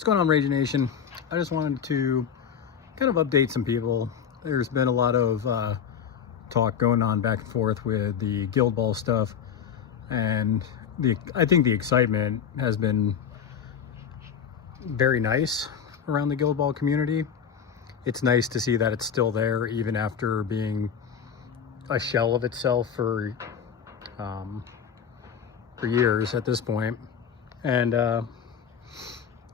What's going on, Rage Nation? I just wanted to kind of update some people. There's been a lot of talk going on back and forth with the Guild Ball stuff, and I think the excitement has been very nice around the Guild Ball community. It's nice to see that it's still there even after being a shell of itself for years at this point. And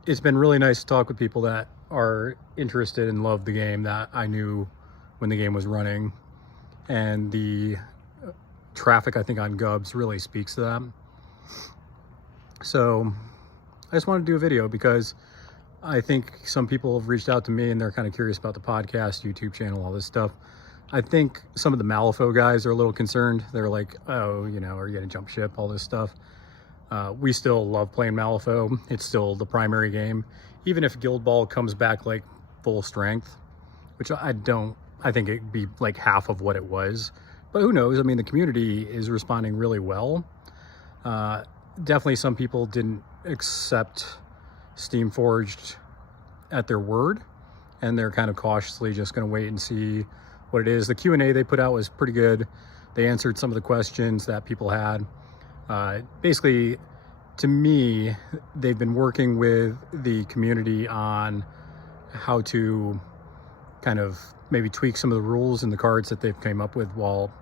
it's been really nice to talk with people that are interested and love the game that I knew when the game was running. And the traffic, I think, on Gubs really speaks to that. So I just wanted to do a video because I think some people have reached out to me and they're kind of curious about the podcast, YouTube channel, all this stuff. I think some of the Malifaux guys are a little concerned. They're like, oh, you know, are you going to jump ship, all this stuff. We still love playing Malifaux. It's still the primary game. Even if Guild Ball comes back like full strength, which I think it'd be like half of what it was. But who knows? I mean, the community is responding really well. Definitely some people didn't accept Steamforged at their word, and they're kind of cautiously just going to wait and see what it is. The Q&A they put out was pretty good. They answered some of the questions that people had. Basically, to me, they've been working with the community on how to kind of maybe tweak some of the rules and the cards that they've came up with while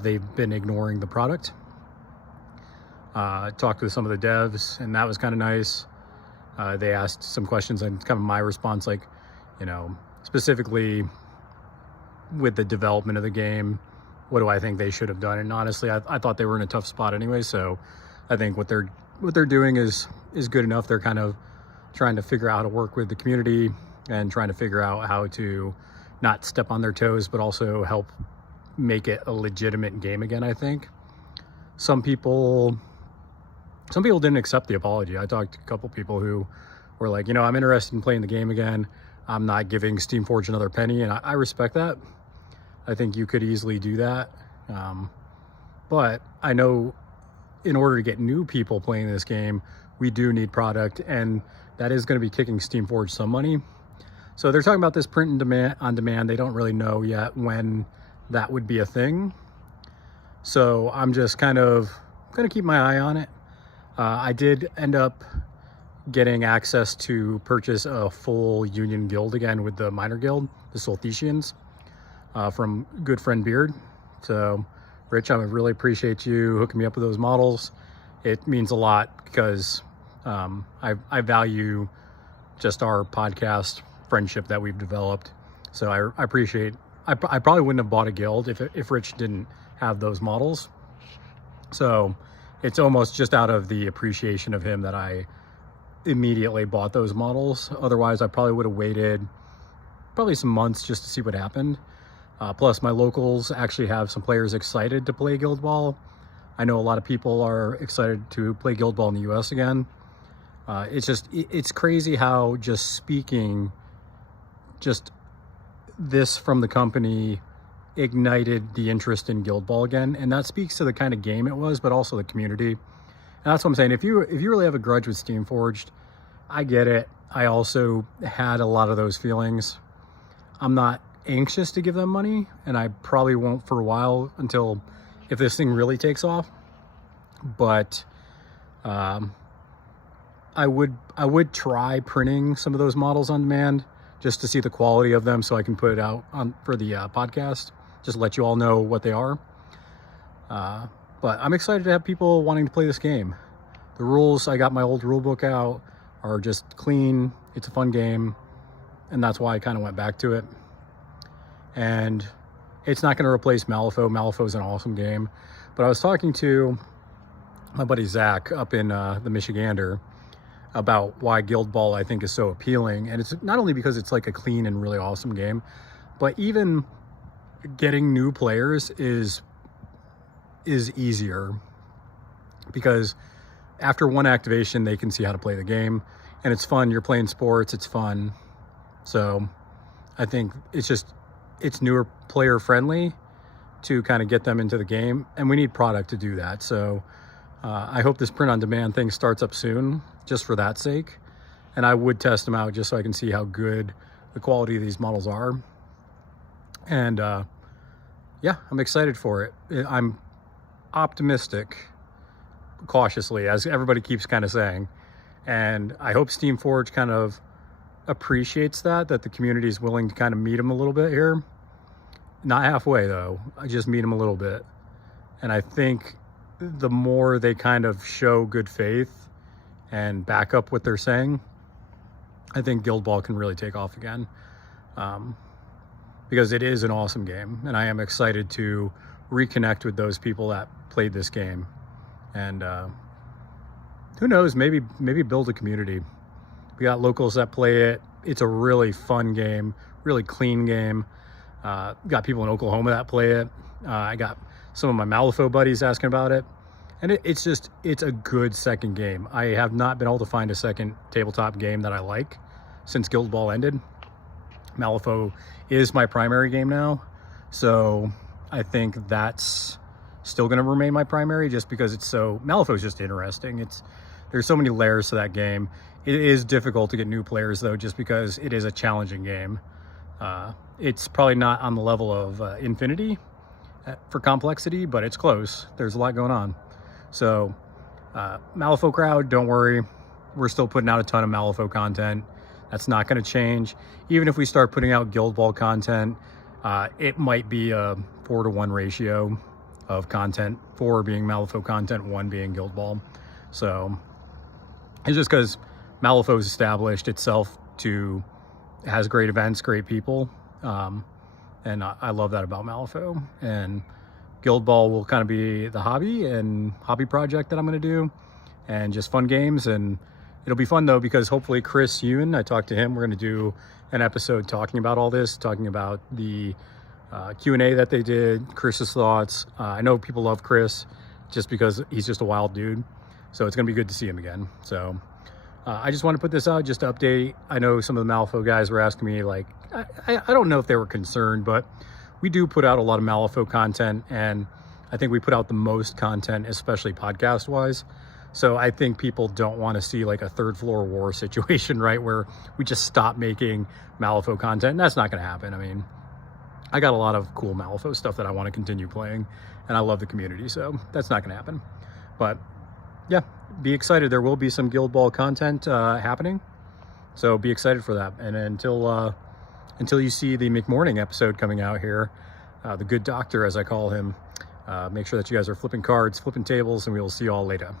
they've been ignoring the product. Talked with some of the devs, and that was kind of nice. They asked some questions and kind of my response, like, you know, specifically with the development of the game, what do I think they should have done? And honestly, I thought they were in a tough spot anyway. So I think what they're doing is good enough. They're kind of trying to figure out how to work with the community and trying to figure out how to not step on their toes, but also help make it a legitimate game again. I think some people didn't accept the apology. I talked to a couple people who were like, you know, I'm interested in playing the game again. I'm not giving Steamforged another penny, and I respect that. I think you could easily do that. But I know in order to get new people playing this game, we do need product, and that is going to be kicking Steamforged some money. So they're talking about this print on demand. They don't really know yet when that would be a thing. So I'm just kind of going to keep my eye on it. I did end up getting access to purchase a full Union Guild again with the Minor Guild, the Solthesians, from good friend Beard. So Rich, I would really appreciate you hooking me up with those models. It means a lot because I value just our podcast friendship that we've developed. So I appreciate, I probably wouldn't have bought a guild if Rich didn't have those models. So it's almost just out of the appreciation of him that I immediately bought those models. Otherwise, I probably would have waited probably some months just to see what happened. Plus, my locals actually have some players excited to play Guild Ball. I know a lot of people are excited to play Guild Ball in the US again. It's crazy how just speaking, just this from the company ignited the interest in Guild Ball again. And that speaks to the kind of game it was, but also the community. And that's what I'm saying. If you really have a grudge with Steamforged, I get it. I also had a lot of those feelings. I'm not anxious to give them money, and I probably won't for a while until if this thing really takes off. But I would try printing some of those models on demand just to see the quality of them, so I can put it out on for the podcast, just let you all know what they are. But I'm excited to have people wanting to play this game. The rules, I got my old rule book out, are just clean. It's a fun game, and that's why I kind of went back to it. And it's not going to replace Malifaux. Malifaux is an awesome game. But I was talking to my buddy Zach up in the Michigander about why Guild Ball I think is so appealing. And it's not only because it's like a clean and really awesome game, but even getting new players is easier, because after one activation they can see how to play the game, and it's fun. You're playing sports, it's fun. So I think it's newer player friendly to kind of get them into the game, and we need product to do that. So I hope this print on demand thing starts up soon. just for that sake. And I would test them out just so I can see how good the quality of these models are. And yeah, I'm excited for it. I'm optimistic, cautiously, as everybody keeps kind of saying. And I hope Steamforged kind of appreciates that the community is willing to kind of meet them a little bit here. Not halfway though, I just meet them a little bit. And I think the more they kind of show good faith and back up what they're saying, I think Guild Ball can really take off again. Because it is an awesome game, and I am excited to reconnect with those people that played this game. And who knows, maybe build a community. We got locals that play it. It's a really fun game, really clean game. Got people in Oklahoma that play it. I got some of my Malifaux buddies asking about it. And it's a good second game. I have not been able to find a second tabletop game that I like since Guild Ball ended. Malifaux is my primary game now. So I think that's still going to remain my primary just because Malifaux is just interesting. There's so many layers to that game. It is difficult to get new players though, just because it is a challenging game. It's probably not on the level of Infinity for complexity, but it's close. There's a lot going on. So Malifaux crowd, don't worry. We're still putting out a ton of Malifaux content. That's not going to change. Even if we start putting out Guild Ball content, it might be a 4-to-1 ratio of content, 4 being Malifaux content, 1 being Guild Ball. So it's just because Malifaux's established itself it has great events, great people. And I love that about Malifaux. And Guild Ball will kind of be the hobby project that I'm going to do, and just fun games. And it'll be fun though, because hopefully Chris Ewan, I talked to him, we're going to do an episode talking about all this, talking about the Q&A that they did, Chris's thoughts. I know people love Chris just because he's just a wild dude. So it's going to be good to see him again. So I just want to put this out just to update. I know some of the Malifaux guys were asking me, like, I don't know if they were concerned, but we do put out a lot of Malifaux content, and I think we put out the most content, especially podcast wise. So I think people don't want to see like a third floor war situation, right? Where we just stop making Malifaux content. And that's not going to happen. I mean, I got a lot of cool Malifaux stuff that I want to continue playing, and I love the community. So that's not going to happen. But yeah, be excited. There will be some Guild Ball content happening. So be excited for that. And until you see the McMorning episode coming out here, the good doctor, as I call him, make sure that you guys are flipping cards, flipping tables, and we will see you all later.